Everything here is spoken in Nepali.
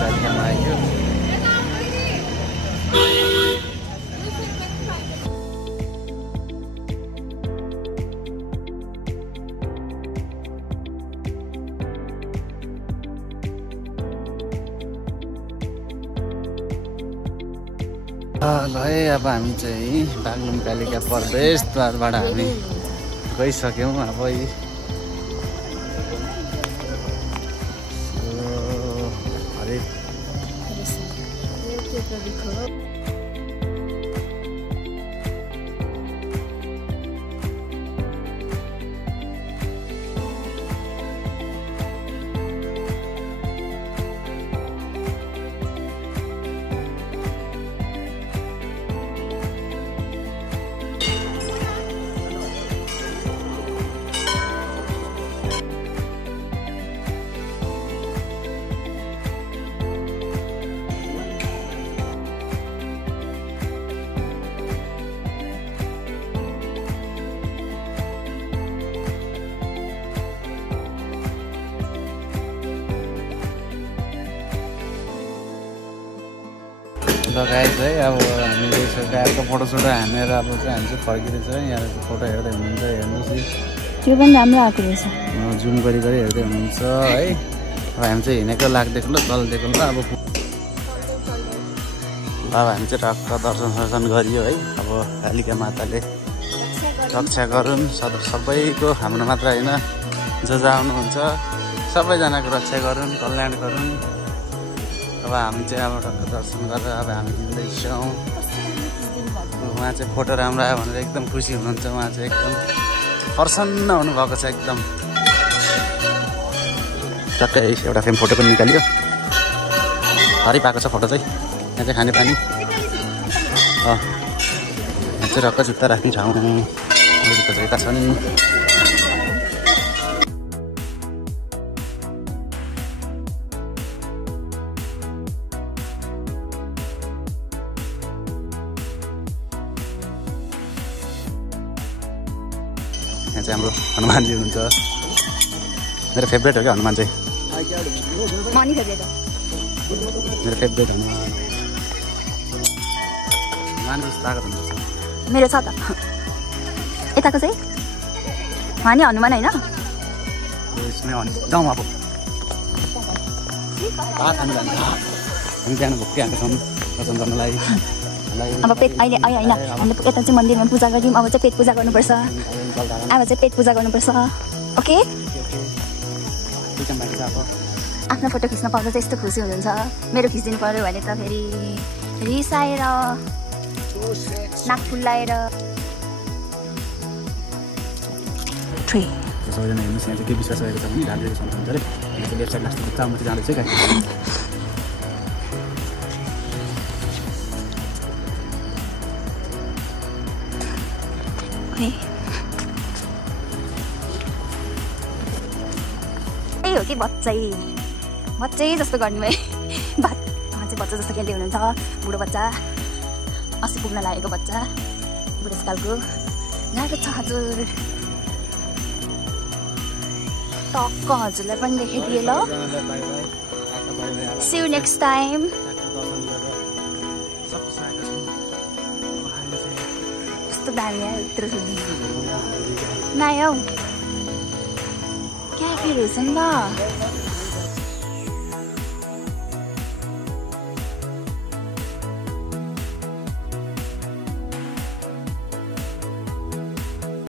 कालिकामा आइयो। ल है अब हामी चाहिँ बागलुङ कालिका प्रवेशद्वारबाट हामी गइसक्यौँ। अब गाइस है अब हामीले सरकारको फोटोसोटो हानेर अब चाहिँ हामी चाहिँ फर्किँदैछ। यहाँको फोटो हेर्दै हुनुहुन्छ, हेर्नुहोस् त्यो पनि राम्रो आएको रहेछ। जुम गरी हेर्दै हुनुहुन्छ है। अब हामी चाहिँ हिँडेको लाग्दैको ल चल्दिएको ल अब हामी चाहिँ टक्क दर्शन गरियो है। अब कालिका माताले रक्षा गरून् सबैको, हाम्रो मात्र होइन जो आउनुहुन्छ सबैजनाको रक्षा गरून्, कल्याण गरून्। अब हामी चाहिँ अब टक्क दर्शन गरेर अब हामी हिँड्दैछौँ। उहाँ चाहिँ फोटो राम्रो आयो भनेर एकदम खुसी हुनुहुन्छ। उहाँ चाहिँ एकदम प्रसन्न हुनुभएको छ एकदम। टक्कै एउटा फ्रेम फोटो पनि निकालियो। हरि पाएको छ फोटो चाहिँ। यहाँ चाहिँ खानेपानी, यहाँ चाहिँ रक्क जुत्ता राख्ने ठाउँ, जुत्ता चाहिँ यता छन्। यहाँ चाहिँ हाम्रो हनुमानजी हुनुहुन्छ। मेरो फेभरेट हो क्या हनुमान चाहिँ। मेरो फेभरेट हनुमान ताकत हुन्छ। मेरो छ त यताको चाहिँ नि हनुमान होइन। एकदम अब हामी बिहान भोकिहाल्का छौँ दर्शन गर्नलाई। अब पेट अहिले होइन, हामीले यता चाहिँ मन्दिरमा पूजा गऱ्यौँ। अब चाहिँ पेट पूजा गर्नुपर्छ। अब चाहिँ पेट पूजा गर्नुपर्छ। ओके, आफ्नो फोटो खिच्न पाउँदा चाहिँ यस्तो खुसी हुनुहुन्छ। मेरो खिचिदिनु पऱ्यो भने त फेरि रिसाएर नाक फुल्लाएर। सबैजना हेर्नुहोस्, यहाँ चाहिँ के विश्वास गरेको छ भने ढालेको छ हुन्छ अरे। यहाँ चाहिँ लेफ्ट साइड लास्ट खुट्टा मात्रै जाँदैछ क्या। त्यही हो कि बच्चै जस्तो गर्ने भाइ। उहाँ चाहिँ बच्चा जस्तो खेल्दै हुनुहुन्छ। बुढो बच्चा, 80 पुग्न लागेको बच्चा, बुढेसकालको गएको छ हजुर। टक्क हजुरलाई पनि देखाइदिए ल। See you next time. कस्तो दामी आयो यत्रो नआयो क्या फेरि रहेछ नि त।